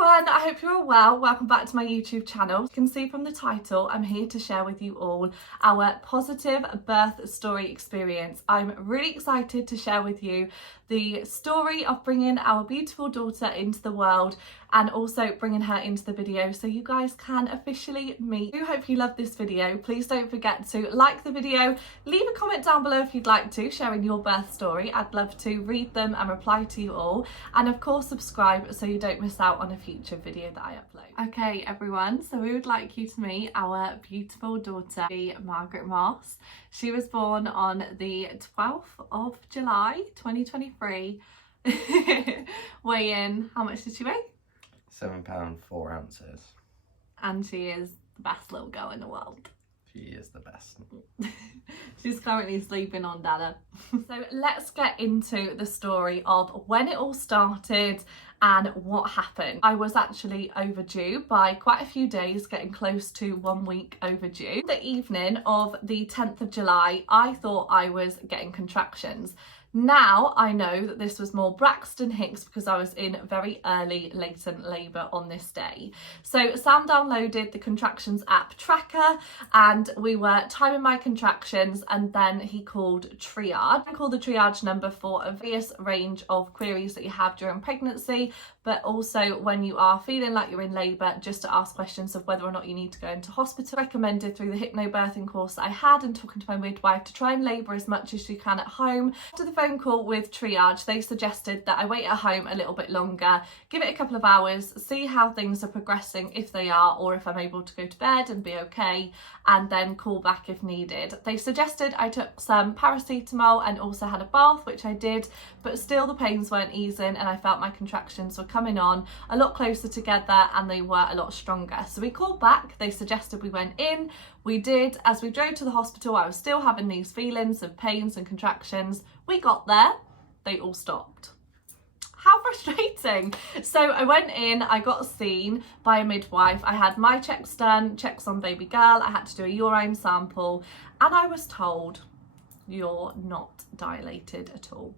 everyone, I hope you're all well. Welcome back to my YouTube channel. You can see from the title, I'm here to share with you all our positive birth story experience. I'm really excited to share with you the story of bringing our beautiful daughter into the world and also bringing her into the video so you guys can officially meet. I do hope you love this video. Please don't forget to like the video, leave a comment down below if you'd like to, sharing your birth story. I'd love to read them and reply to you all, and of course subscribe so you don't miss out on a future video that I upload. Okay everyone, so we would like you to meet our beautiful daughter, Margaret Moss. She was born on the 12th of July 2023. Weighing, how much did she weigh? £7 4 ounces. And she is the best little girl in the world. She is the best. She's currently sleeping on Dada. So let's get into the story of when it all started and what happened. I was actually overdue by quite a few days, getting close to 1 week overdue. The evening of the 10th of July, I thought I was getting contractions. Now I know that this was more Braxton Hicks because I was in very early latent labour on this day. So Sam downloaded the contractions app tracker and we were timing my contractions, and then he called triage. I called the triage number for a various range of queries that you have during pregnancy, but also when you are feeling like you're in labour, just to ask questions of whether or not you need to go into hospital. Recommended through the hypnobirthing course that I had and talking to my midwife to try and labour as much as you can at home. After the phone call with triage, they suggested that I wait at home a little bit longer, give it a couple of hours, see how things are progressing, if they are, or if I'm able to go to bed and be okay, and then call back if needed. They suggested I took some paracetamol and also had a bath, which I did, but still the pains weren't easing and I felt my contractions were coming on a lot closer together and they were a lot stronger. So we called back, they suggested we went in, we did. As we drove to the hospital, I was still having these feelings of pains and contractions. We got there, they all stopped. How frustrating. So I went in, I got seen by a midwife, I had my checks done, checks on baby girl, I had to do a urine sample, and I was told, you're not dilated at all.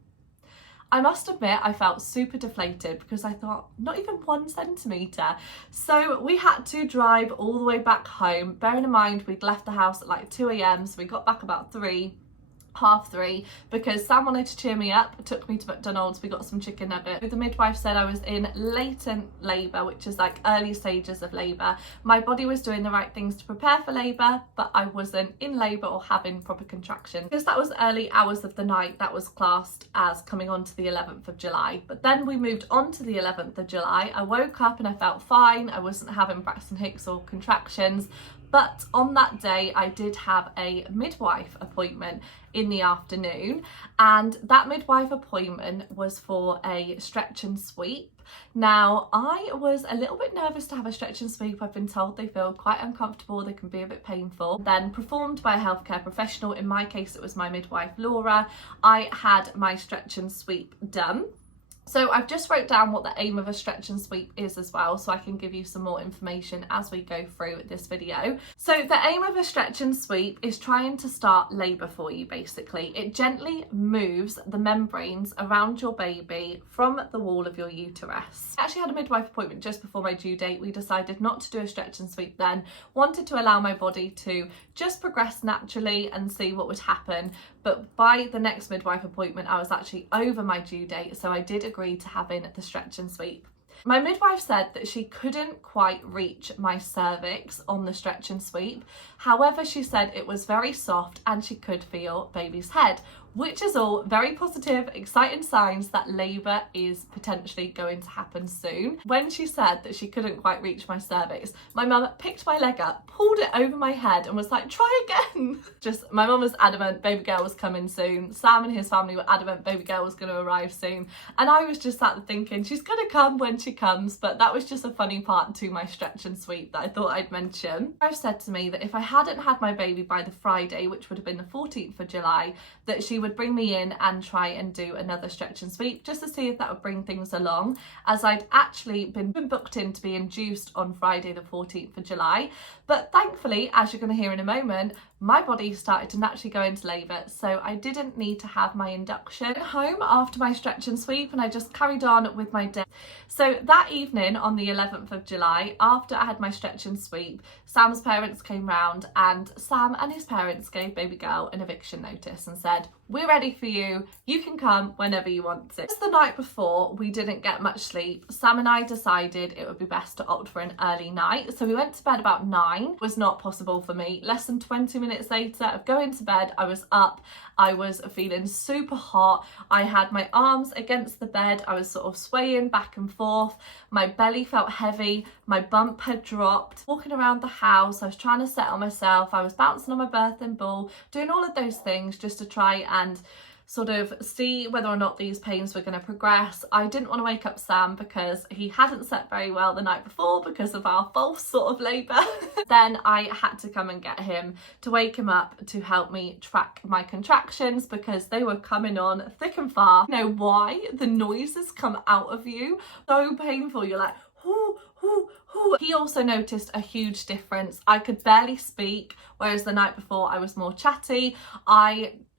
I must admit I felt super deflated because I thought, not even 1 centimetre. So we had to drive all the way back home, bearing in mind we'd left the house at like 2 a.m, so we got back about 3:30, because Sam wanted to cheer me up, took me to McDonald's, we got some chicken nuggets. The midwife said I was in latent labour, which is like early stages of labour. My body was doing the right things to prepare for labour, but I wasn't in labour or having proper contractions. Because that was early hours of the night, that was classed as coming on to the 11th of July. But then we moved on to the 11th of July. I woke up and I felt fine. I wasn't having Braxton Hicks or contractions. But on that day, I did have a midwife appointment in the afternoon, and that midwife appointment was for a stretch and sweep. Now, I was a little bit nervous to have a stretch and sweep. I've been told they feel quite uncomfortable, they can be a bit painful. Then performed by a healthcare professional, in my case it was my midwife Laura, I had my stretch and sweep done. So I've just wrote down what the aim of a stretch and sweep is as well, so I can give you some more information as we go through this video. So the aim of a stretch and sweep is trying to start labour for you basically. It gently moves the membranes around your baby from the wall of your uterus. I actually had a midwife appointment just before my due date. We decided not to do a stretch and sweep then, wanted to allow my body to just progress naturally and see what would happen. But by the next midwife appointment, I was actually over my due date, so I did agree to having the stretch and sweep. My midwife said that she couldn't quite reach my cervix on the stretch and sweep. However, she said it was very soft and she could feel baby's head, which is all very positive, exciting signs that labour is potentially going to happen soon. When she said that she couldn't quite reach my cervix, my mum picked my leg up, pulled it over my head and was like, try again. Just, my mum was adamant baby girl was coming soon. Sam and his family were adamant baby girl was going to arrive soon. And I was just sat there thinking, she's going to come when she comes. But that was just a funny part to my stretch and sweep that I thought I'd mention. I've said to me that if I hadn't had my baby by the Friday, which would have been the 14th of July, that she would bring me in and try and do another stretch and sweep just to see if that would bring things along, as I'd actually been booked in to be induced on Friday the 14th of July. But thankfully, as you're going to hear in a moment, my body started to naturally go into labour, so I didn't need to have my induction. I went home after my stretch and sweep and I just carried on with my day. So that evening on the 11th of July, after I had my stretch and sweep, Sam's parents came round and Sam and his parents gave baby girl an eviction notice and said, we're ready for you, you can come whenever you want to. Just the night before, we didn't get much sleep. Sam and I decided it would be best to opt for an early night, so we went to bed about 9. It was not possible for me. Less than 20 minutes later of going to bed, I was up. I was feeling super hot. I had my arms against the bed. I was sort of swaying back and forth. My belly felt heavy. My bump had dropped. Walking around the house, I was trying to settle myself. I was bouncing on my birthing ball, doing all of those things just to try and sort of see whether or not these pains were going to progress. I didn't want to wake up Sam because he hadn't slept very well the night before because of our false sort of labour. Then I had to come and get him to wake him up to help me track my contractions because they were coming on thick and fast. You know why? The noises come out of you so painful. You're like, whoo, whoo, whoo. He also noticed a huge difference. I could barely speak, whereas the night before I was more chatty.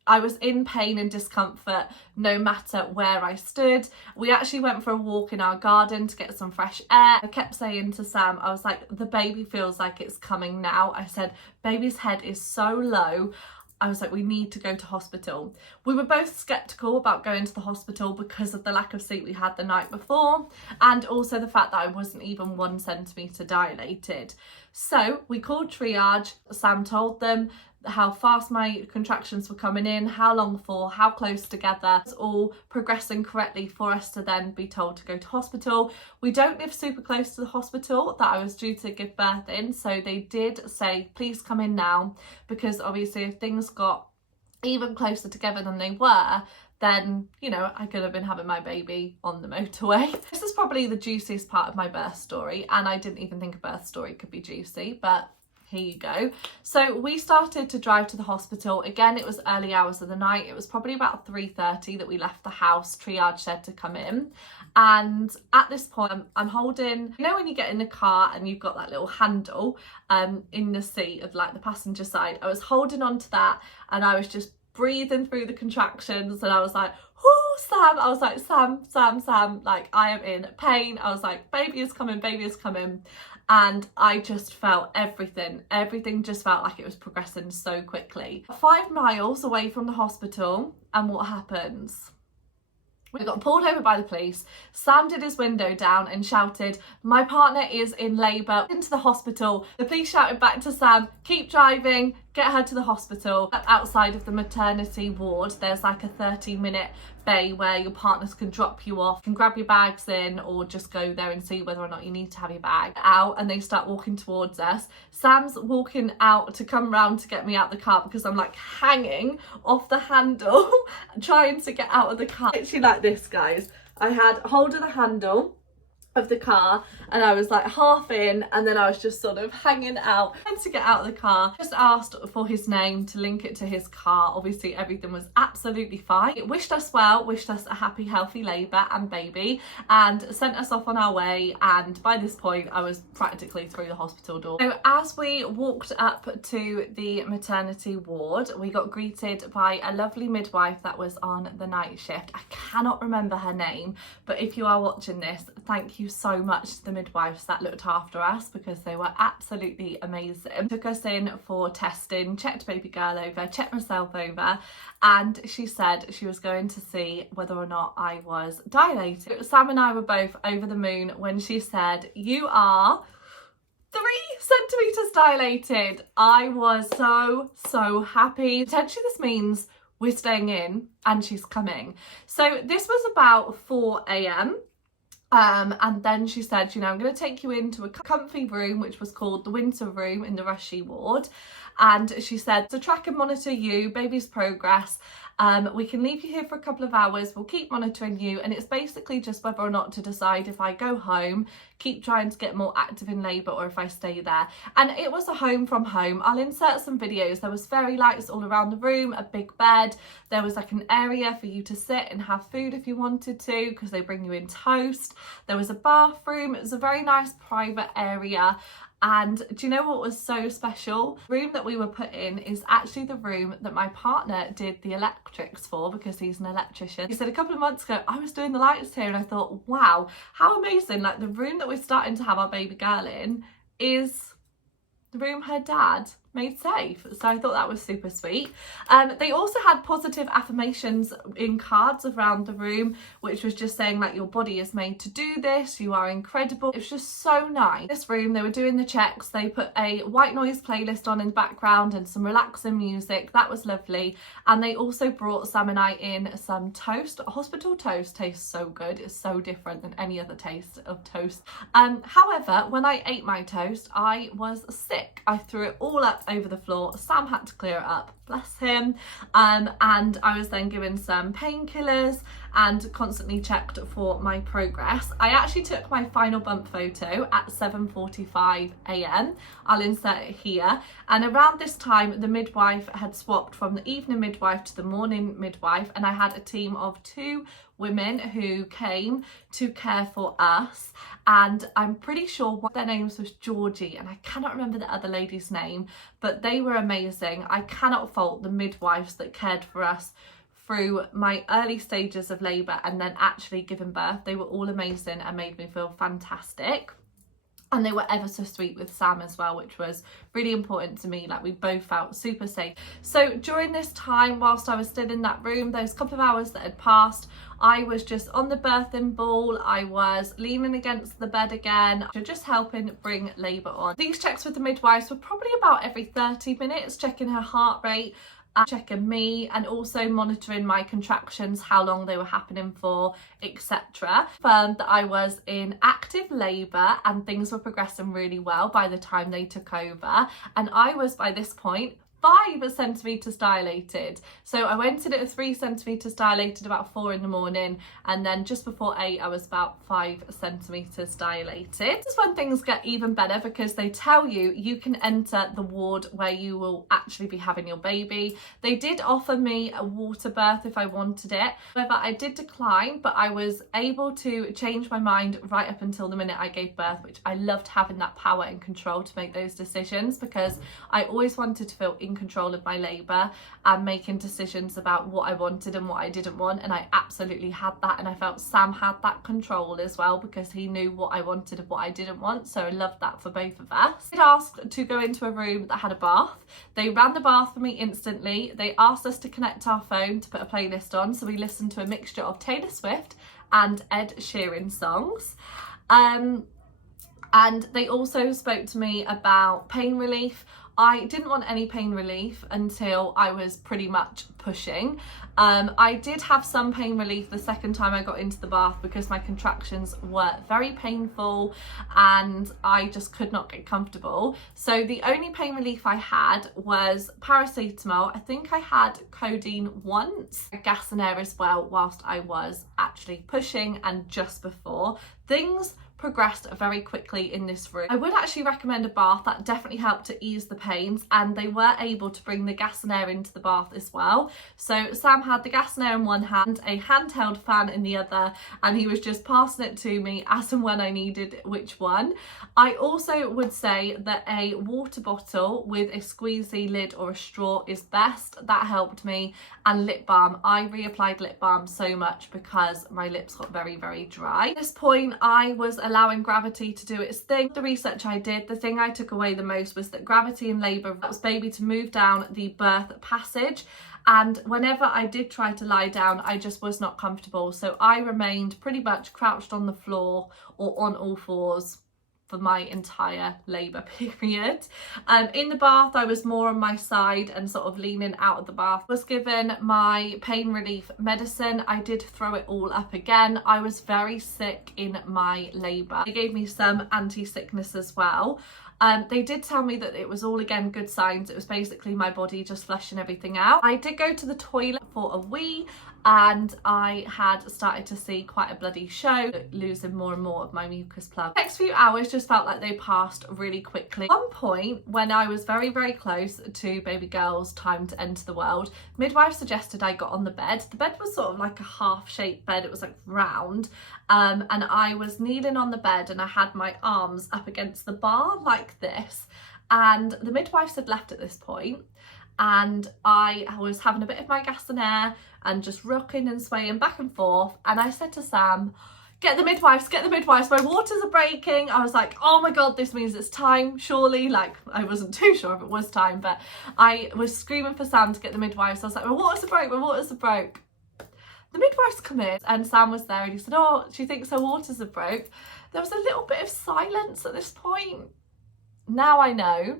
I was in pain and discomfort no matter where I stood. We actually went for a walk in our garden to get some fresh air. I kept saying to Sam, I was like, the baby feels like it's coming now. I said, baby's head is so low. I was like, we need to go to hospital. We were both sceptical about going to the hospital because of the lack of sleep we had the night before, and also the fact that I wasn't even 1 centimetre dilated. So we called triage. Sam told them how fast my contractions were coming in, how long for, how close together. It's all progressing correctly for us to then be told to go to hospital. We don't live super close to the hospital that I was due to give birth in, so they did say, please come in now, because obviously if things got even closer together than they were, then, you know, I could have been having my baby on the motorway. This is probably the juiciest part of my birth story, and I didn't even think a birth story could be juicy, but here you go. So we started to drive to the hospital. Again, it was early hours of the night. It was probably about 3:30 that we left the house. Triage said to come in. And at this point, I'm holding, you know when you get in the car and you've got that little handle in the seat of like the passenger side, I was holding on to that and I was just breathing through the contractions and I was like, oh, Sam. I was like, Sam, like I am in pain. I was like, baby is coming. And I just felt everything just felt like it was progressing so quickly. 5 miles away from the hospital, and what happens? We got pulled over by the police. Sam did his window down and shouted, my partner is in labour, into the hospital. The police shouted back to Sam, keep driving, get her to the hospital. Outside of the maternity ward, there's like a 30-minute bay where your partners can drop you off, can grab your bags in, or just go there and see whether or not you need to have your bag out. And they start walking towards us. Sam's walking out to come round to get me out the car because I'm like hanging off the handle trying to get out of the car. Literally like this, guys. I had hold of the handle of the car and I was like half in, and then I was just sort of hanging out trying to get out of the car. Just asked for his name to link it to his car. Obviously everything was absolutely fine. It wished us well, wished us a happy healthy labour and baby, and sent us off on our way. And by this point I was practically through the hospital door. So as we walked up to the maternity ward, we got greeted by a lovely midwife that was on the night shift. I cannot remember her name, but if you are watching this, thank you so much to the midwives that looked after us because they were absolutely amazing. Took us in for testing, checked baby girl over, checked myself over, and she said she was going to see whether or not I was dilated. Sam and I were both over the moon when she said, you are 3 centimetres dilated. I was so happy. Potentially this means we're staying in and she's coming. So this was about 4 a.m. And then she said, you know, I'm going to take you into a comfy room, which was called the winter room in the Rushy ward. And she said, to track and monitor you, baby's progress, we can leave you here for a couple of hours. We'll keep monitoring you. And it's basically just whether or not to decide if I go home, keep trying to get more active in labour, or if I stay there. And it was a home from home. I'll insert some videos. There was fairy lights all around the room, a big bed. There was like an area for you to sit and have food if you wanted to, because they bring you in toast. There was a bathroom. It was a very nice private area. And do you know what was so special? The room that we were put in is actually the room that my partner did the electrics for, because he's an electrician. He said a couple of months ago, I was doing the lights here and I thought, wow, how amazing. Like, the room that we're starting to have our baby girl in is the room her dad made safe. So I thought that was super sweet. They also had positive affirmations in cards around the room, which was just saying like, your body is made to do this, you are incredible. It was just so nice. This room, they were doing the checks, they put a white noise playlist on in the background and some relaxing music. That was lovely. And they also brought Sam and I in some toast. Hospital toast tastes so good. It's so different than any other taste of toast. However, when I ate my toast, I was sick. I threw it all up over the floor. Sam had to clear it up, bless him. And I was then given some painkillers and constantly checked for my progress. I actually took my final bump photo at 7:45 a.m. I'll insert it here. And around this time, the midwife had swapped from the evening midwife to the morning midwife, and I had a team of 2 women who came to care for us, and I'm pretty sure one of their names was Georgie, and I cannot remember the other lady's name, but they were amazing. I cannot fault the midwives that cared for us through my early stages of labour and then actually giving birth. They were all amazing and made me feel fantastic. And they were ever so sweet with Sam as well, which was really important to me. Like, we both felt super safe. So during this time, whilst I was still in that room, those couple of hours that had passed, I was just on the birthing ball. I was leaning against the bed again, just helping bring labour on. These checks with the midwives were probably about every 30 minutes, checking her heart rate, checking me, and also monitoring my contractions, how long they were happening for, etc. Found that I was in active labour and things were progressing really well by the time they took over, and I was by this point 5 centimetres dilated. So I went in at 3 centimetres dilated about 4 in the morning, and then just before 8 I was about 5 centimetres dilated. This is when things get even better, because they tell you you can enter the ward where you will actually be having your baby. They did offer me a water birth if I wanted it. However, I did decline, but I was able to change my mind right up until the minute I gave birth, which I loved, having that power and control to make those decisions, because I always wanted to feel in control of my labour and making decisions about what I wanted and what I didn't want, and I absolutely had that, and I felt Sam had that control as well, because he knew what I wanted and what I didn't want. So I loved that for both of us. I asked to go into a room that had a bath. They ran the bath for me instantly. They asked us to connect our phone to put a playlist on, so we listened to a mixture of Taylor Swift and Ed Sheeran songs. And they also spoke to me about pain relief. I didn't want any pain relief until I was pretty much pushing. I did have some pain relief the second time I got into the bath, because my contractions were very painful and I just could not get comfortable. So the only pain relief I had was paracetamol. I think I had codeine once, gas and air as well, whilst I was actually pushing and just before. Things progressed very quickly in this room. I would actually recommend a bath. That definitely helped to ease the pains, and they were able to bring the gas and air into the bath as well. So Sam had the gas and air in one hand, a handheld fan in the other, and he was just passing it to me as and when I needed which one. I also would say that a water bottle with a squeezy lid or a straw is best. That helped me. And lip balm. I reapplied lip balm so much because my lips got very, very dry. At this point, I was allowing gravity to do its thing. The research I did, the thing I took away the most was that gravity in labour allows baby to move down the birth passage, and whenever I did try to lie down, I just was not comfortable. So I remained pretty much crouched on the floor or on all fours for my entire labour period. In the bath, I was more on my side and sort of leaning out of the bath. Was given my pain relief medicine. I did throw it all up again. I was very sick in my labour. They gave me some anti-sickness as well. They did tell me that it was all, again, good signs. It was basically my body just flushing everything out. I did go to the toilet for a wee. and I had started to see quite a bloody show, losing more and more of my mucus plug. The next few hours just felt like they passed really quickly. At one point, when I was very, very close to baby girl's time to enter the world, midwife suggested I got on the bed. The bed was sort of like a half-shaped bed, it was like round, and I was kneeling on the bed and I had my arms up against the bar like this, and the midwives had left at this point, and I was having a bit of my gas and air and just rocking and swaying back and forth, and I said to Sam, get the midwives, my waters are breaking. I was like, oh my god, this means it's time, surely. Like, I wasn't too sure if it was time, but I was screaming for Sam to get the midwives. I was like, my waters are broke. The midwives come in and Sam was there and he said, oh, she thinks her waters are broke. There was a little bit of silence at this point. Now I know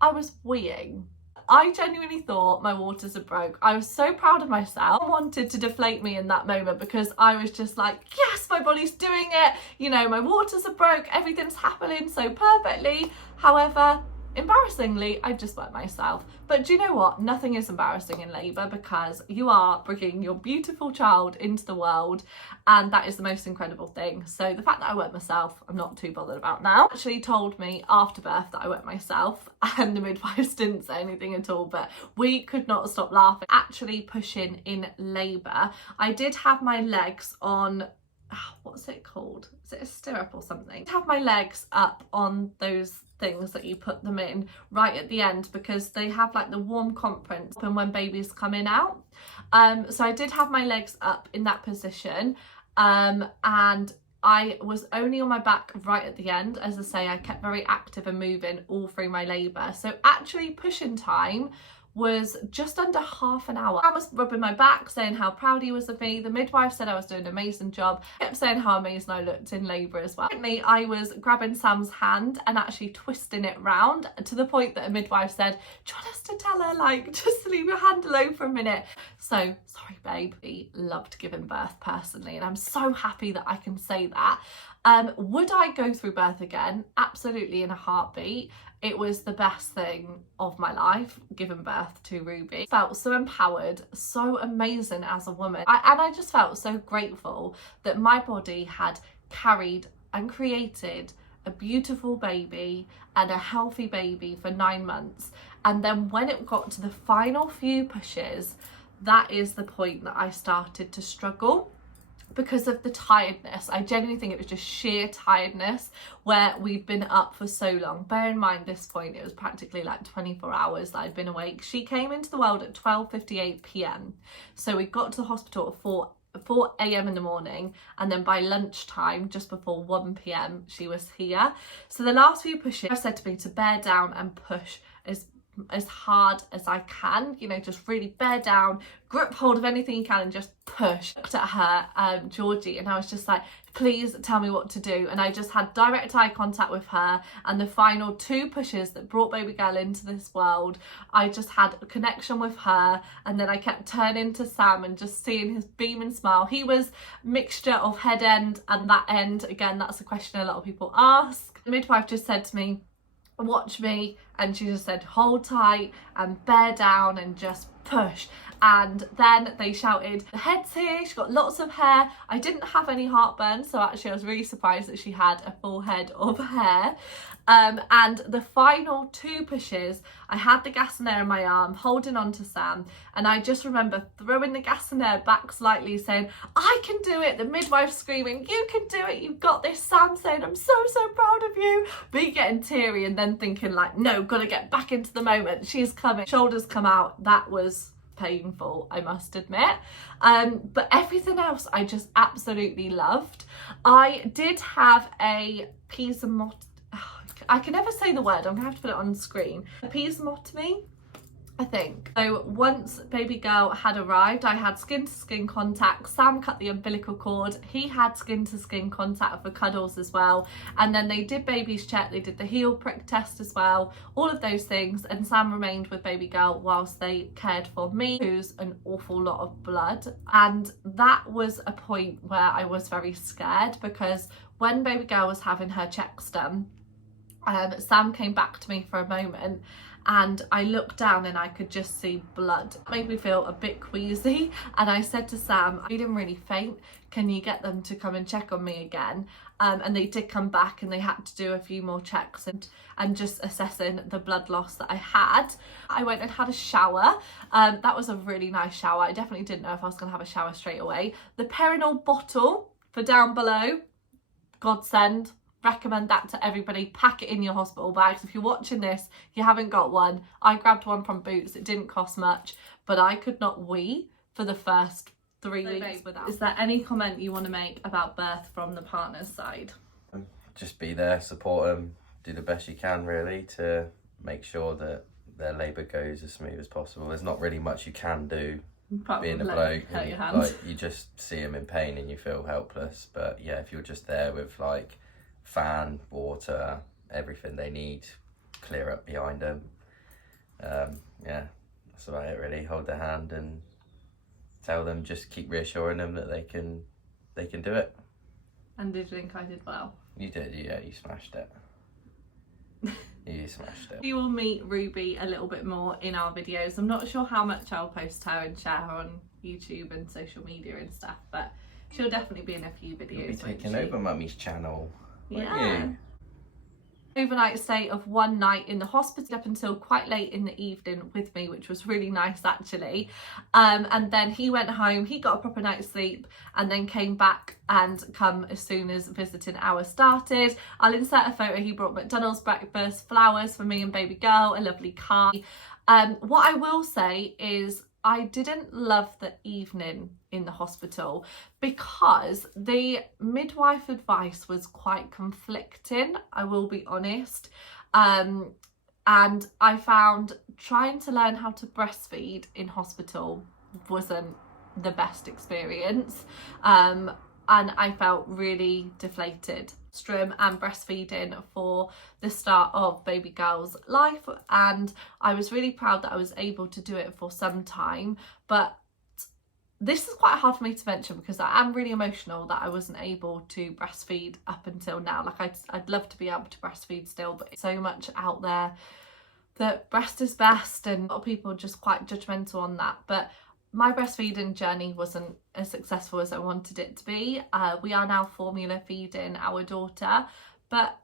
I was weeing. I genuinely thought my waters are broke. I was so proud of myself. I wanted to deflate me in that moment because I was just like, yes, my body's doing it. You know, my waters are broke. Everything's happening so perfectly. However, embarrassingly, I just wet myself. But do you know what? Nothing is embarrassing in labour because you are bringing your beautiful child into the world, and that is the most incredible thing. So the fact that I wet myself, I'm not too bothered about now. Actually told me after birth that I wet myself, and the midwives didn't say anything at all, but we could not stop laughing. Actually pushing in labour, I did have my legs on, what's it called? Is it a stirrup or something? I have my legs up on those things that you put them in right at the end because they have like the warm compress and when babies come in out. So I did have my legs up in that position, and I was only on my back right at the end. As I say, I kept very active and moving all through my labour. So actually pushing time was just under half an hour. I was rubbing my back, saying how proud he was of me. The midwife said I was doing an amazing job. I kept saying how amazing I looked in labour as well. Apparently, I was grabbing Sam's hand and actually twisting it round to the point that a midwife said, do you want us to tell her, like, just to leave your hand alone for a minute? So, sorry babe, we loved giving birth personally, and I'm so happy that I can say that. Would I go through birth again? Absolutely, in a heartbeat. It was the best thing of my life, giving birth to Ruby. I felt so empowered, so amazing as a woman. And I just felt so grateful that my body had carried and created a beautiful baby and a healthy baby for 9 months. And then when it got to the final few pushes, that is the point that I started to struggle. Because of the tiredness. I genuinely think it was just sheer tiredness where we've been up for so long. Bear in mind, this point it was practically like 24 hours that I'd been awake. She came into the world at 12:58 p.m. So we got to the hospital at 4 a.m. in the morning, and then by lunchtime, just before 1 p.m, she was here. So the last few pushes, I said to me to bear down and push as hard as I can, you know, just really bear down, grip hold of anything you can and just push. I looked at her, Georgie, and I was just like, please tell me what to do. And I just had direct eye contact with her, and the final 2 pushes that brought baby girl into this world, I just had a connection with her, and then I kept turning to Sam and just seeing his beaming smile. He was mixture of head end and that end. Again, that's a question a lot of people ask. The midwife just said to me, watch me, and she just said hold tight and bear down and just push. And then they shouted, the head's here, she got lots of hair. I didn't have any heartburn, so actually I was really surprised that she had a full head of hair. And the final 2 pushes, I had the gas and air in my arm, holding on to Sam, and I just remember throwing the gas and air back slightly, saying, I can do it. The midwife screaming, you can do it, you've got this. Sam saying, I'm so proud of you. Me getting teary and then thinking like, no, gotta get back into the moment. She's coming. Shoulders come out. That was painful, I must admit. But everything else I just absolutely loved. I did have a episiotomy. I can never say the word, I'm gonna have to put it on screen. Episiotomy, I think. So once baby girl had arrived, I had skin to skin contact. Sam cut the umbilical cord. He had skin to skin contact for cuddles as well. And then they did baby's check. They did the heel prick test as well. All of those things. And Sam remained with baby girl whilst they cared for me, who's an awful lot of blood. And that was a point where I was very scared, because when baby girl was having her checks done, Sam came back to me for a moment and I looked down and I could just see blood. It made me feel a bit queasy, and I said to Sam, I'm feeling really faint, can you get them to come and check on me again? And they did come back, and they had to do a few more checks and just assessing the blood loss that I had. I went and had a shower. That was a really nice shower. I definitely didn't know if I was going to have a shower straight away. The Perinol bottle for down below, godsend. Recommend that to everybody. Pack it in your hospital bags. If you're watching this, you haven't got one. I grabbed one from Boots. It didn't cost much, but I could not wee for the first 3 weeks without. Is there any comment you want to make about birth from the partner's side? Just be there, support them, do the best you can really to make sure that their labour goes as smooth as possible. There's not really much you can do being a bloke. Like, you just see them in pain and you feel helpless. But yeah, if you're just there with like fan, water, everything they need, clear up behind them. Yeah, that's about it really. Hold their hand and tell them, just keep reassuring them that they can do it. And did you think I did well? You did, yeah, you smashed it. You smashed it. You will meet Ruby a little bit more in our videos. I'm not sure how much I'll post her and share her on YouTube and social media and stuff, but she'll definitely be in a few videos. You'll be taking over Mummy's channel. Yeah. Overnight stay of one night in the hospital up until quite late in the evening with me, which was really nice actually. And then he went home, he got a proper night's sleep, and then came back and come as soon as visiting hours started. I'll insert a photo. He brought McDonald's breakfast, flowers for me and baby girl, a lovely car. What I will say is I didn't love the evening in the hospital because the midwife advice was quite conflicting, I will be honest. And I found trying to learn how to breastfeed in hospital wasn't the best experience. And I felt really deflated. Strom and breastfeeding for the start of baby girl's life, and I was really proud that I was able to do it for some time. But this is quite hard for me to mention because I am really emotional that I wasn't able to breastfeed up until now. Like I'd love to be able to breastfeed still, but it's so much out there that breast is best, and a lot of people are just quite judgmental on that. But my breastfeeding journey wasn't as successful as I wanted it to be. We are now formula feeding our daughter, but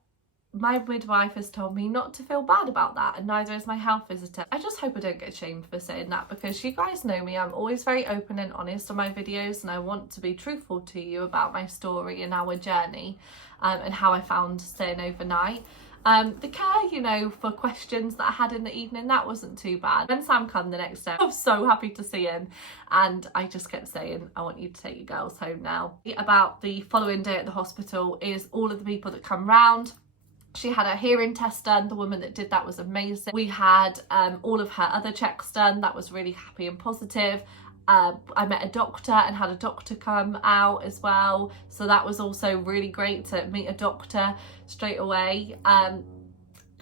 my midwife has told me not to feel bad about that, and neither is my health visitor. I just hope I don't get shamed for saying that, because you guys know me, I'm always very open and honest on my videos, and I want to be truthful to you about my story and our journey, and how I found staying overnight. The care, you know, for questions that I had in the evening, that wasn't too bad. When Sam came the next day, I was so happy to see him, and I just kept saying, I want you to take your girls home now. About the following day at the hospital is all of the people that come round. She had her hearing test done. The woman that did that was amazing. We had all of her other checks done. That was really happy and positive. I met a doctor and had a doctor come out as well, so that was also really great to meet a doctor straight away.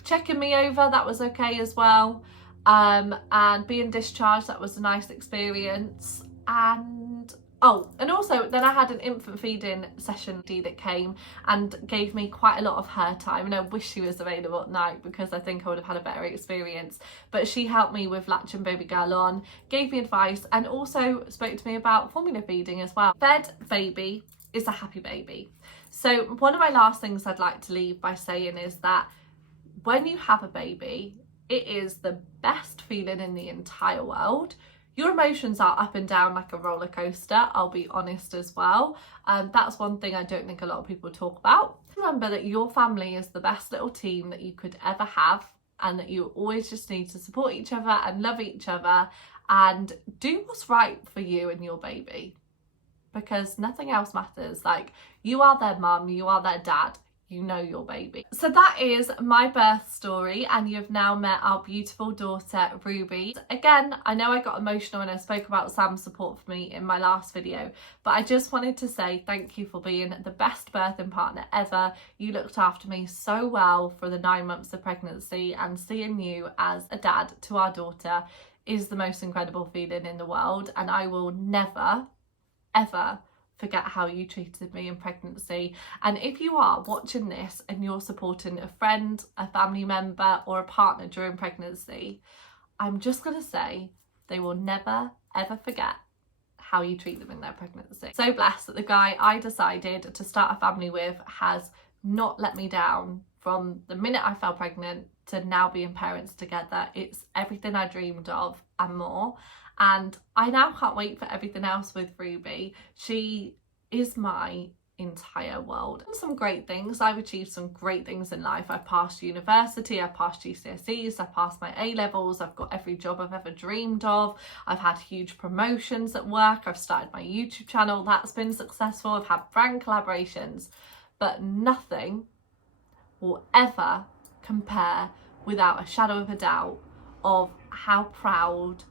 Checking me over, that was okay as well, and being discharged, that was a nice experience. And also then I had an infant feeding session that came and gave me quite a lot of her time, and I wish she was available at night because I think I would have had a better experience. But she helped me with latching baby girl on, gave me advice, and also spoke to me about formula feeding as well. Fed baby is a happy baby. So one of my last things I'd like to leave by saying is that when you have a baby, it is the best feeling in the entire world. Your emotions are up and down like a roller coaster, I'll be honest as well. That's one thing I don't think a lot of people talk about. Remember that your family is the best little team that you could ever have, and that you always just need to support each other and love each other and do what's right for you and your baby, because nothing else matters. Like, you are their mum, you are their dad, you know your baby. So that is my birth story, and you've now met our beautiful daughter Ruby. Again, I know I got emotional when I spoke about Sam's support for me in my last video, but I just wanted to say thank you for being the best birthing partner ever. You looked after me so well for the 9 months of pregnancy, and seeing you as a dad to our daughter is the most incredible feeling in the world, and I will never ever forget how you treated me in pregnancy. And if you are watching this and you're supporting a friend, a family member or a partner during pregnancy, I'm just going to say they will never ever forget how you treat them in their pregnancy. So blessed that the guy I decided to start a family with has not let me down from the minute I fell pregnant to now being parents together. It's everything I dreamed of and more. And I now can't wait for everything else with Ruby. She is my entire world. Some great things. I've achieved some great things in life. I've passed university, I've passed GCSEs, I've passed my A-levels, I've got every job I've ever dreamed of. I've had huge promotions at work. I've started my YouTube channel. That's been successful. I've had brand collaborations, but nothing will ever compare, without a shadow of a doubt, of how proud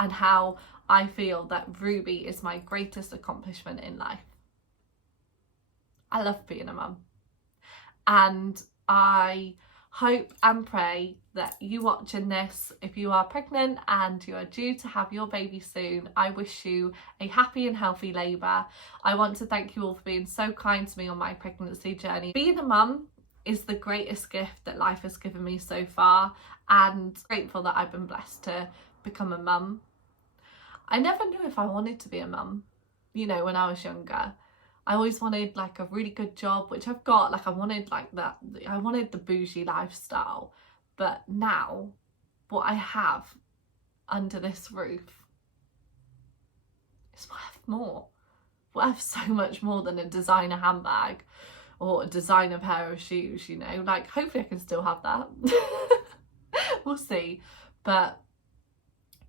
and how I feel that Ruby is my greatest accomplishment in life. I love being a mum, and I hope and pray that you watching this, if you are pregnant and you are due to have your baby soon, I wish you a happy and healthy labour. I want to thank you all for being so kind to me on my pregnancy journey. Being a mum is the greatest gift that life has given me so far, and grateful that I've been blessed to become a mum. I never knew if I wanted to be a mum, you know, when I was younger. I always wanted like a really good job, which I've got. Like I wanted like that, I wanted the bougie lifestyle. But now what I have under this roof is worth more. Worth so much more than a designer handbag or a designer pair of shoes, you know. Like hopefully I can still have that. We'll see. But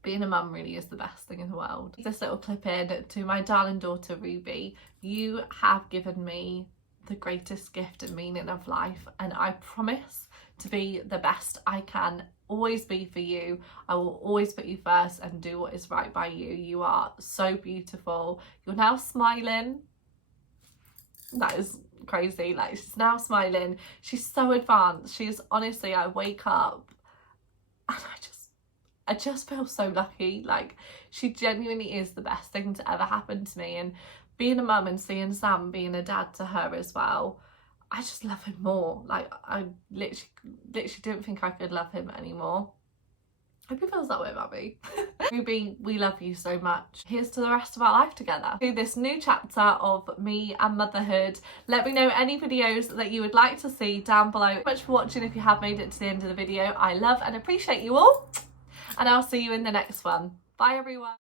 being a mum really is the best thing in the world. This little clip in to my darling daughter Ruby. You have given me the greatest gift and meaning of life, and I promise to be the best I can always be for you. I will always put you first and do what is right by you. You are so beautiful. You're now smiling. That is crazy. Like she's now smiling. She's so advanced. She's honestly, I wake up and I just feel so lucky. Like she genuinely is the best thing to ever happen to me, and being a mum and seeing Sam being a dad to her as well, I just love him more. Like I literally didn't think I could love him anymore. Hope he feels that way about me. Ruby, we love you so much. Here's to the rest of our life together. To this new chapter of me and motherhood. Let me know any videos that you would like to see down below. Thank you so much for watching. If you have made it to the end of the video, I love and appreciate you all. And I'll see you in the next one. Bye everyone.